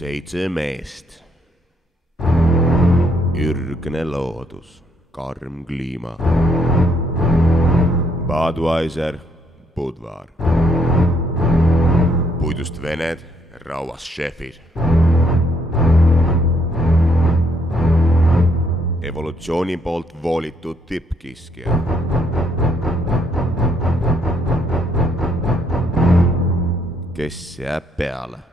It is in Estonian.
Seitse meest. Ürgne loodus, karm kliima. Budweiser Budvar. Puidust vened, rauast šeffid. Evolutsiooni poolt voolitud tippkiskja. Kes jääb peale.